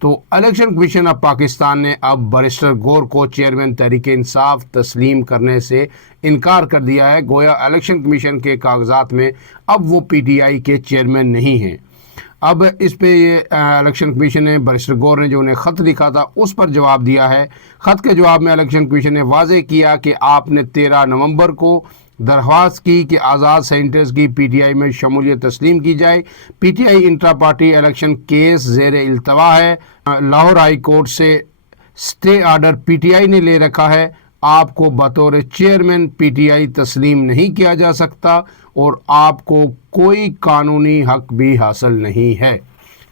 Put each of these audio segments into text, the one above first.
تو election commission of Pakistan نے اب بیرسٹر گور کو چیئرمین تحریک انصاف تسلیم کرنے سے انکار کر دیا ہے۔ گویا الیکشن کمیشن کے کاغذات میں اب وہ پی ٹی آئی کے چیئرمین نہیں ہیں۔ اب اس پہ یہ الیکشن کمیشن نے بیرسٹر گور نے جو انہیں خط لکھا تھا اس پر جواب دیا ہے۔ خط کے جواب میں الیکشن کمیشن نے واضح کیا کہ آپ نے 13 نومبر کو درخواست کی کہ آزاد سینٹرز کی پی ٹی آئی میں شمولیت تسلیم کی جائے۔ P T I intra party election case زیر التوا ہے۔ لاہور ہائی کورٹ سے سٹے آرڈر پی ٹی آئی نے لے رکھا ہے۔ آپ کو بطور چیئرمین پی ٹی آئی تسلیم نہیں کیا جا سکتا اور آپ کو کوئی قانونی حق بھی حاصل نہیں ہے۔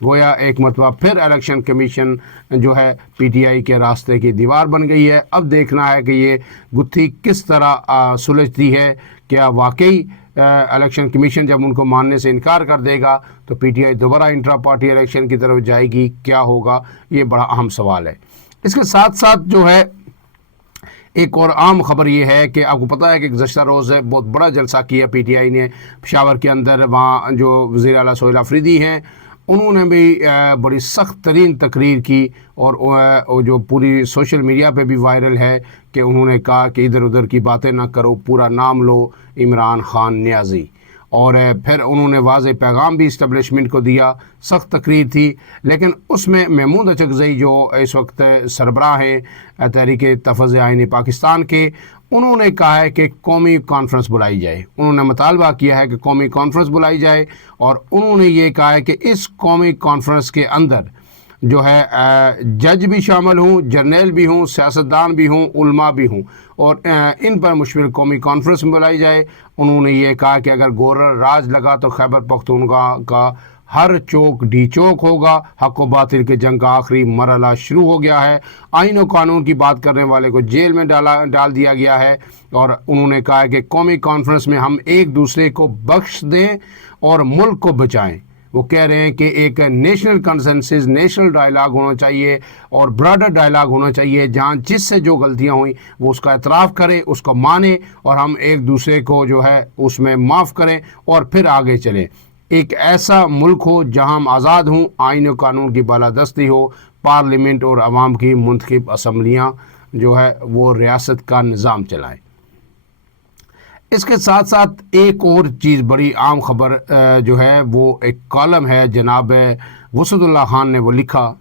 گویا ایک مرتبہ پھر الیکشن کمیشن جو ہے پی ٹی آئی کے راستے کی دیوار بن گئی ہے۔ اب دیکھنا ہے کہ یہ گتھی کس طرح سلجھتی ہے۔ کیا واقعی الیکشن کمیشن جب ان کو ماننے سے انکار کر دے گا تو پی ٹی آئی دوبارہ انٹرا پارٹی الیکشن کی طرف جائے گی؟ کیا ہوگا؟ یہ بڑا اہم سوال ہے۔ اس کے ساتھ ساتھ جو ہے ایک اور عام خبر یہ ہے کہ آپ کو پتہ ہے کہ گزشتہ روز بہت بڑا جلسہ کیا پی ٹی آئی نے پشاور کے اندر۔ وہاں جو وزیر اعلیٰ سہیل آفریدی ہیں انہوں نے بھی بڑی سخت ترین تقریر کی اور جو پوری سوشل میڈیا پہ بھی وائرل ہے کہ انہوں نے کہا کہ ادھر ادھر کی باتیں نہ کرو، پورا نام لو عمران خان نیازی۔ اور پھر انہوں نے واضح پیغام بھی اسٹیبلشمنٹ کو دیا۔ سخت تقریر تھی، لیکن اس میں محمود اچکزئی جو اس وقت سربراہ ہیں تحریک تفویض آئین پاکستان کے، انہوں نے کہا ہے کہ قومی کانفرنس بلائی جائے۔ انہوں نے مطالبہ کیا ہے کہ قومی کانفرنس بلائی جائے اور انہوں نے یہ کہا ہے کہ اس قومی کانفرنس کے اندر جو ہے جج بھی شامل ہوں، جرنیل بھی ہوں، سیاستدان بھی ہوں، علماء بھی ہوں اور ان پر مشتمل قومی کانفرنس بلائی جائے۔ انہوں نے یہ کہا کہ اگر گورر راج لگا تو خیبر پختونخوا کا ہر چوک ڈی چوک ہوگا۔ حق و باطل کے جنگ کا آخری مرحلہ شروع ہو گیا ہے۔ آئین و قانون کی بات کرنے والے کو جیل میں ڈال دیا گیا ہے۔ اور انہوں نے کہا کہ قومی کانفرنس میں ہم ایک دوسرے کو بخش دیں اور ملک کو بچائیں۔ وہ کہہ رہے ہیں کہ ایک نیشنل کنسنسس، نیشنل ڈائلاگ ہونا چاہیے اور براڈر ڈائلاگ ہونا چاہیے جہاں جس سے جو غلطیاں ہوئیں وہ اس کا اعتراف کرے، اس کو مانے اور ہم ایک دوسرے کو جو ہے اس میں معاف کریں اور پھر آگے چلیں۔ ایک ایسا ملک ہو جہاں ہم آزاد ہوں، آئین و قانون کی بالادستی ہو، پارلیمنٹ اور عوام کی منتخب اسمبلیاں جو ہے وہ ریاست کا نظام چلائیں۔ اس کے ساتھ ساتھ ایک اور چیز بڑی عام خبر جو ہے وہ ایک کالم ہے جناب وسعت اللہ خان نے وہ لکھا،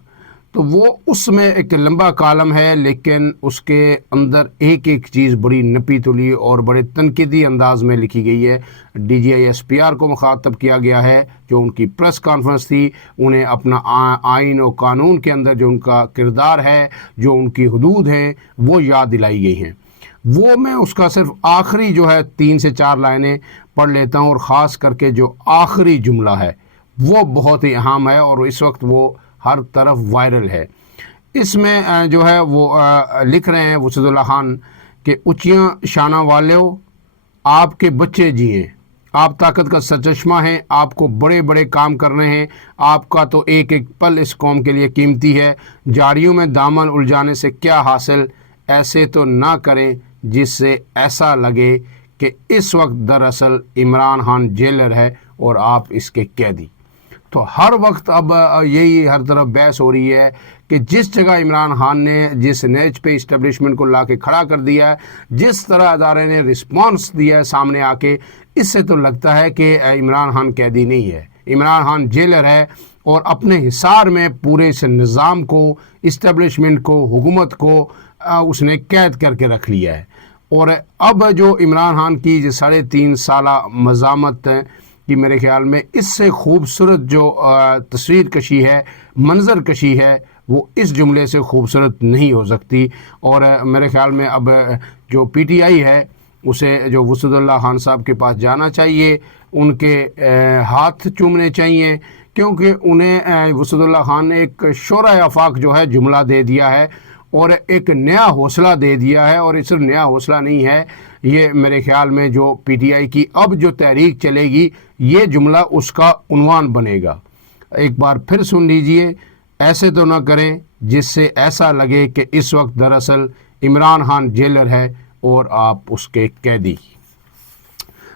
تو وہ اس میں ایک لمبا کالم ہے لیکن اس کے اندر ایک ایک چیز بڑی نپی تلی اور بڑے تنقیدی انداز میں لکھی گئی ہے۔ D G I S P R کو مخاطب کیا گیا ہے جو ان کی پریس کانفرنس تھی، انہیں اپنا آئین و قانون کے اندر جو ان کا کردار ہے، جو ان کی حدود ہیں وہ یاد دلائی گئی ہیں۔ وہ میں اس کا صرف آخری جو ہے 3 سے 4 لائنیں پڑھ لیتا ہوں اور خاص کر کے جو آخری جملہ ہے وہ بہت ہی اہم ہے اور اس وقت وہ ہر طرف وائرل ہے۔ اس میں جو ہے وہ لکھ رہے ہیں وسعت اللہ خان کہ اونچیاں شانہ والو، آپ کے بچے جیئیں، آپ طاقت کا سرچشمہ ہیں، آپ کو بڑے بڑے کام کرنے ہیں، آپ کا تو ایک ایک پل اس قوم کے لیے قیمتی ہے۔ جاڑیوں میں دامن الجھانے سے کیا حاصل، ایسے تو نہ کریں جس سے ایسا لگے کہ اس وقت دراصل عمران خان جیلر ہے اور آپ اس کے قیدی۔ تو ہر وقت اب یہی ہر طرف بحث ہو رہی ہے کہ جس جگہ عمران خان نے جس نیچ پہ اسٹیبلشمنٹ کو لا کے کھڑا کر دیا ہے، جس طرح ادارے نے رسپانس دیا ہے سامنے آ کے، اس سے تو لگتا ہے کہ عمران خان قیدی نہیں ہے، عمران خان جیلر ہے اور اپنے حصار میں پورے اس نظام کو، اسٹیبلشمنٹ کو، حکومت کو اس نے قید کر کے رکھ لیا ہے۔ اور اب جو عمران خان کی 3.5 سالہ مزاحمت کی میرے خیال میں اس سے خوبصورت جو تصویر کشی ہے، منظر کشی ہے، وہ اس جملے سے خوبصورت نہیں ہو سکتی۔ اور میرے خیال میں اب جو پی ٹی آئی ہے اسے جو وسعت اللہ خان صاحب کے پاس جانا چاہیے، ان کے ہاتھ چومنے چاہیے، کیونکہ انہیں وسعت اللہ خان نے ایک شورۂ آفاق جو ہے جملہ دے دیا ہے اور ایک نیا حوصلہ دے دیا ہے۔ اور صرف نیا حوصلہ نہیں ہے، یہ میرے خیال میں جو پی ٹی آئی کی اب جو تحریک چلے گی، یہ جملہ اس کا عنوان بنے گا۔ ایک بار پھر سن لیجئے، ایسے تو نہ کریں جس سے ایسا لگے کہ اس وقت دراصل عمران خان جیلر ہے اور آپ اس کے قیدی۔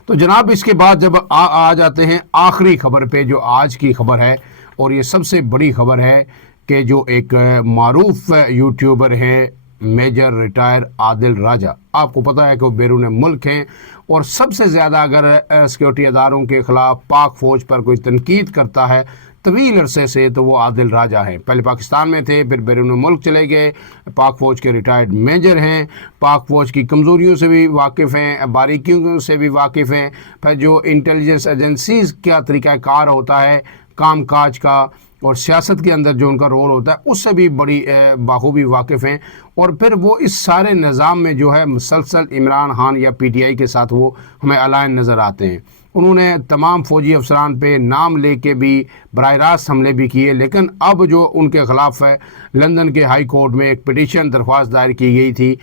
تو جناب اس کے بعد جب آ جاتے ہیں آخری خبر پہ جو آج کی خبر ہے، اور یہ سب سے بڑی خبر ہے کہ جو ایک معروف یوٹیوبر ہیں میجر ریٹائر عادل راجہ، آپ کو پتہ ہے کہ وہ بیرون ملک ہیں، اور سب سے زیادہ اگر سیکورٹی اداروں کے خلاف پاک فوج پر کوئی تنقید کرتا ہے طویل عرصے سے تو وہ عادل راجہ ہیں۔ پہلے پاکستان میں تھے، پھر بیرون ملک چلے گئے، پاک فوج کے ریٹائرڈ میجر ہیں، پاک فوج کی کمزوریوں سے بھی واقف ہیں، باریکیوں سے بھی واقف ہیں، پھر جو انٹیلیجنس ایجنسیز کا طریقہ کار ہوتا ہے کام کاج کا اور سیاست کے اندر جو ان کا رول ہوتا ہے اس سے بھی بڑی بخوبی واقف ہیں، اور پھر وہ اس سارے نظام میں جو ہے مسلسل عمران خان یا پی ٹی آئی کے ساتھ وہ ہمیں الائن نظر آتے ہیں۔ انہوں نے تمام فوجی افسران پہ نام لے کے بھی براہ راست حملے بھی کیے، لیکن اب جو ان کے خلاف ہے لندن کے ہائی کورٹ میں ایک پٹیشن درخواست دائر کی گئی تھی،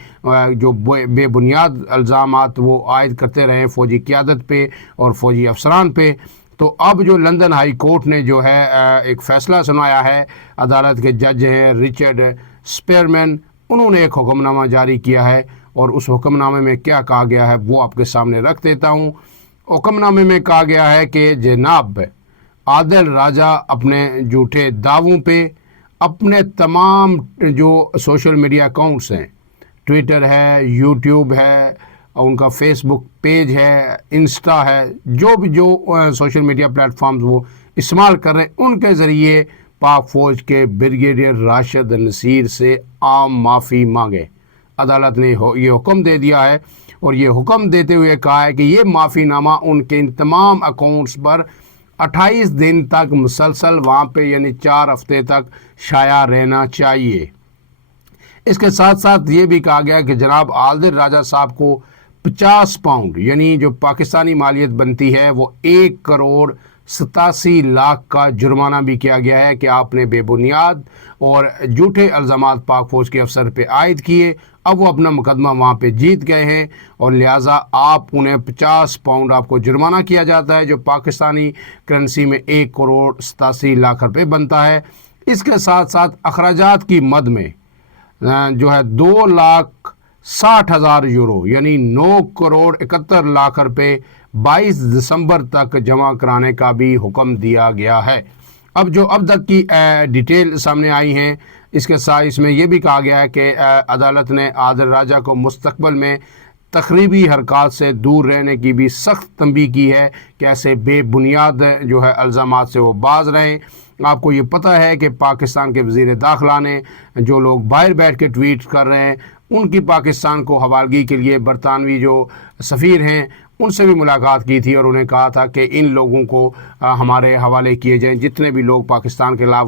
جو بے بنیاد الزامات وہ عائد کرتے رہے فوجی قیادت پہ اور فوجی افسران پہ، تو اب جو لندن ہائی کورٹ نے جو ہے ایک فیصلہ سنایا ہے، عدالت کے جج ہیں رچرڈ سپیرمین، انہوں نے ایک حکم نامہ جاری کیا ہے، اور اس حکم نامے میں کیا کہا گیا ہے وہ آپ کے سامنے رکھ دیتا ہوں۔ حکم نامے میں کہا گیا ہے کہ جناب عادل راجہ اپنے جھوٹے دعووں پہ اپنے تمام جو سوشل میڈیا اکاؤنٹس ہیں، ٹویٹر ہے، یوٹیوب ہے، ان کا فیس بک پیج ہے، انسٹا ہے، جو بھی جو سوشل میڈیا پلیٹ فارمز وہ استعمال کر رہے ہیں، ان کے ذریعے پاک فوج کے بریگیڈیئر راشد نصیر سے عام معافی مانگے۔ عدالت نے یہ حکم دے دیا ہے، اور یہ حکم دیتے ہوئے کہا ہے کہ یہ معافی نامہ ان کے ان تمام اکاؤنٹس پر 28 دن تک مسلسل وہاں پہ یعنی 4 ہفتے تک شائع رہنا چاہیے۔ اس کے ساتھ ساتھ یہ بھی کہا گیا کہ جناب عادل راجہ صاحب کو 50 پاؤنڈ یعنی جو پاکستانی مالیت بنتی ہے وہ 1,87,00,000 کا جرمانہ بھی کیا گیا ہے کہ آپ نے بے بنیاد اور جھوٹے الزامات پاک فوج کے افسر پہ عائد کیے۔ اب وہ اپنا مقدمہ وہاں پہ جیت گئے ہیں، اور لہٰذا آپ انہیں 50 پاؤنڈ آپ کو جرمانہ کیا جاتا ہے، جو پاکستانی کرنسی میں 1,87,00,000 روپے بنتا ہے۔ اس کے ساتھ ساتھ اخراجات کی مد میں جو ہے 2,60,000 یورو یعنی 9,71,00,000 روپے 22 دسمبر تک جمع کرانے کا بھی حکم دیا گیا ہے۔ اب جو اب تک کی ڈیٹیل سامنے آئی ہیں، اس کے ساتھ اس میں یہ بھی کہا گیا ہے کہ عدالت نے عادل راجہ کو مستقبل میں تخریبی حرکات سے دور رہنے کی بھی سخت تنبیہ کی ہے کہ ایسے بے بنیاد جو ہے الزامات سے وہ باز رہیں۔ آپ کو یہ پتہ ہے کہ پاکستان کے وزیر داخلہ نے جو لوگ باہر بیٹھ کے ٹویٹ کر رہے ہیں ان کی پاکستان کو حوالگی کے لیے برطانوی جو سفیر ہیں ان سے بھی ملاقات کی تھی، اور انہیں کہا تھا کہ ان لوگوں کو ہمارے حوالے کیے جائیں جتنے بھی لوگ پاکستان کے خلاف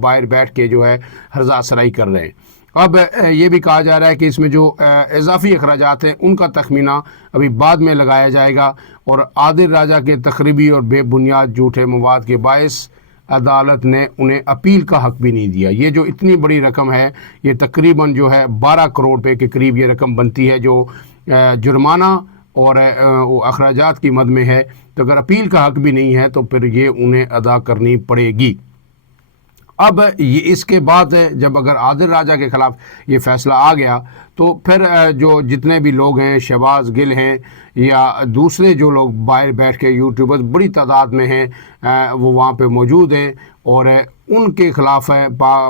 باہر بیٹھ کے جو ہے ہرزہ سرائی کر رہے ہیں۔ اب یہ بھی کہا جا رہا ہے کہ اس میں جو اضافی اخراجات ہیں ان کا تخمینہ ابھی بعد میں لگایا جائے گا، اور عادل راجہ کے تخریبی اور بے بنیاد جھوٹے مواد کے باعث عدالت نے انہیں اپیل کا حق بھی نہیں دیا۔ یہ جو اتنی بڑی رقم ہے، یہ تقریباً جو ہے 12 کروڑ روپے کے قریب یہ رقم بنتی ہے جو جرمانہ اور اخراجات کی مد میں ہے، تو اگر اپیل کا حق بھی نہیں ہے تو پھر یہ انہیں ادا کرنی پڑے گی۔ اب یہ اس کے بعد جب اگر عادل راجہ کے خلاف یہ فیصلہ آ گیا تو پھر جو جتنے بھی لوگ ہیں، شہباز گل ہیں یا دوسرے جو لوگ باہر بیٹھ کے یوٹیوبرز بڑی تعداد میں ہیں، وہ وہاں پہ موجود ہیں، اور ان کے خلاف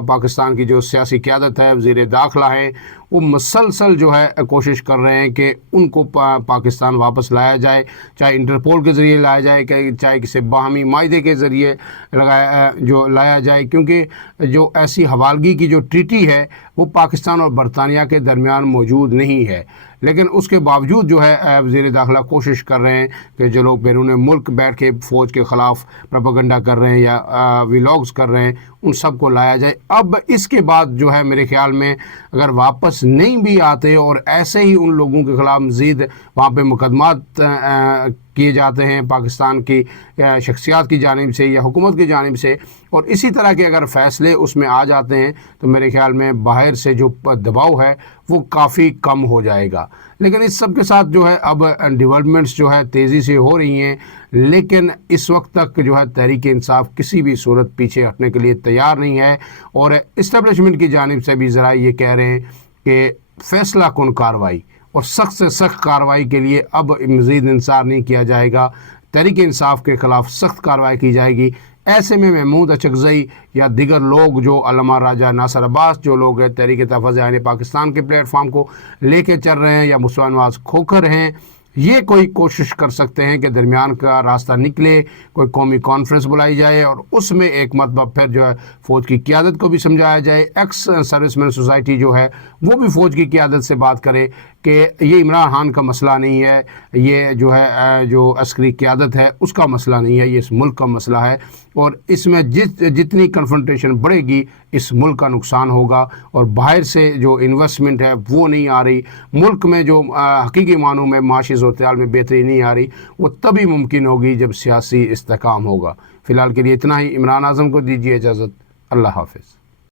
پاکستان کی جو سیاسی قیادت ہے، وزیر داخلہ ہے، وہ مسلسل جو ہے کوشش کر رہے ہیں کہ ان کو پاکستان واپس لایا جائے، چاہے انٹرپول کے ذریعے لایا جائے، چاہے کسی باہمی معاہدے کے ذریعے لایا جائے، کیونکہ جو ایسی حوالگی کی جو ٹریٹی ہے وہ پاکستان اور برطانیہ کے درمیان موجود نہیں ہے، لیکن اس کے باوجود جو ہے وزیر داخلہ کوشش کر رہے ہیں کہ جو لوگ بیرون ملک بیٹھ کے فوج کے خلاف پروپیگنڈا کر رہے ہیں یا ویلاگز کر رہے ہیں ان سب کو لایا جائے۔ اب اس کے بعد جو ہے میرے خیال میں اگر واپس نہیں بھی آتے اور ایسے ہی ان لوگوں کے خلاف مزید وہاں پہ مقدمات کیے جاتے ہیں پاکستان کی شخصیات کی جانب سے یا حکومت کی جانب سے، اور اسی طرح کے اگر فیصلے اس میں آ جاتے ہیں تو میرے خیال میں باہر سے جو دباؤ ہے وہ کافی کم ہو جائے گا۔ لیکن اس سب کے ساتھ جو ہے اب ڈیولپمنٹس جو ہے تیزی سے ہو رہی ہیں، لیکن اس وقت تک جو ہے تحریک انصاف کسی بھی صورت پیچھے ہٹنے کے لیے تیار نہیں ہے، اور اسٹیبلشمنٹ کی جانب سے بھی ذرائع یہ کہہ رہے ہیں کہ فیصلہ کن کارروائی اور سخت سے سخت کارروائی کے لیے اب مزید انتظار نہیں کیا جائے گا، تحریک انصاف کے خلاف سخت کارروائی کی جائے گی، ایسے میں محمود اچکزئی یا دیگر لوگ جو علامہ راجہ ناصر عباس جو لوگ ہیں تحریک تحفظ آئین پاکستان کے پلیٹ فارم کو لے کے چل رہے ہیں یا مسلمان نواز کھوکھر ہیں، یہ کوئی کوشش کر سکتے ہیں کہ درمیان کا راستہ نکلے، کوئی قومی کانفرنس بلائی جائے اور اس میں ایک مرتبہ پھر جو ہے فوج کی قیادت کو بھی سمجھایا جائے، ایکس سروس مین سوسائٹی جو ہے وہ بھی فوج کی قیادت سے بات کرے کہ یہ عمران خان کا مسئلہ نہیں ہے، یہ جو ہے جو عسکری قیادت ہے اس کا مسئلہ نہیں ہے، یہ اس ملک کا مسئلہ ہے، اور اس میں جتنی کنفرنٹیشن بڑھے گی اس ملک کا نقصان ہوگا، اور باہر سے جو انویسٹمنٹ ہے وہ نہیں آ رہی، ملک میں جو حقیقی معنوں میں معاشی صورتحال میں بہتری نہیں آ رہی، وہ تبھی ممکن ہوگی جب سیاسی استحکام ہوگا۔ فی الحال کے لیے اتنا ہی۔ عمران اعظم کو دیجیے اجازت، اللہ حافظ۔